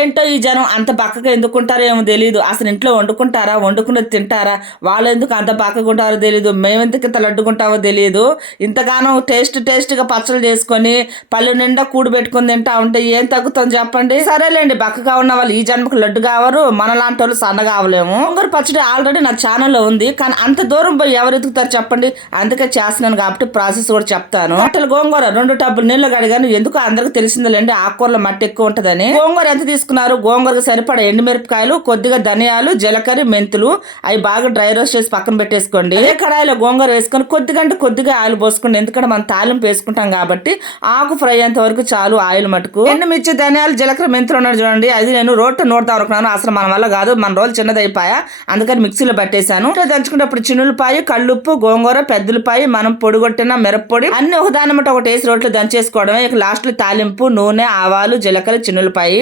ఏంటో ఈ జనం అంత బక్కగా ఎందుకుంటారో ఏమో తెలియదు. అసలు ఇంట్లో వండుకుంటారా, వండుకున్నది తింటారా, వాళ్ళు ఎందుకు అంత బక్కగా ఉంటారో తెలియదు, మేమెందుకు ఇంత లడ్డుకుంటామో తెలియదు. ఇంతగానో టేస్ట్గా పచ్చళ్ళు చేసుకొని పళ్ళు నిండా కూడు పెట్టుకొని తింటా ఉంటే ఏం తగ్గుతుంది చెప్పండి. సరేలేండి, బక్కగా ఉన్న వాళ్ళు ఈ జన్మకు లడ్డు కావరు, మనలాంటి వాళ్ళు సన్నగా అవలేము. గోంగూర పచ్చడి ఆల్రెడీ నా ఛానల్లో ఉంది, కానీ అంత దూరం పోయి ఎవరు ఎదుగుతారు చెప్పండి. అందుకే చేస్తున్నాను కాబట్టి ప్రాసెస్ కూడా చెప్తాను. బట్టలు గోంగూర 2 టబ్బులు నీళ్లు కడిగాను. ఎందుకు అందరికి తెలిసిందిలేండి, ఆకుకూరలో మట్టి ఎక్కువ ఉంటదని. గోంగూర ఎంత తీసుకున్నారు, గోంగూరకు సరిపడా ఎండుమిరపకాయలు, కొద్దిగా ధనియాలు, జీలకర్ర, మెంతులు అవి బాగా డ్రై రోస్ట్ చేసి పక్కన పెట్టేసుకోండి. అదే కడాయిలో గోంగూర వేసుకొని కొద్దిగా ఆయిల్ పోసుకోండి. ఎందుకంటే మనం తాలింపు వేసుకుంటాం కాబట్టి ఆకు ఫ్రై అయ్యేంత వరకు చాలు ఆయిల్ మటుకు. ఎండుమిర్చి, ధనియాలు, జీలకర్ర, మెంతులు ఉన్నాడు చూడండి, అది నేను రోట్లో నూరుతా అనుకున్నాను. అసలు మన వల్ల కాదు, మన రోజు చిన్నదైపోయా, అందుకని మిక్సీలో పట్టేశాను. దంచుకున్నప్పుడు చిన్నులపాయి, కళ్ళుప్పు, గోంగూర, పెద్దలపాయి, మనం పొడిగొట్టిన మిరప్పొడి అన్ని ఒకదాని ఒకటి వేసి రోట్లో దంచేసుకోవడమే. ఇక లాస్ట్ లో తాలింపు, నూనె, ఆవాలు, జీలకర్ర, చిన్నులపాయి.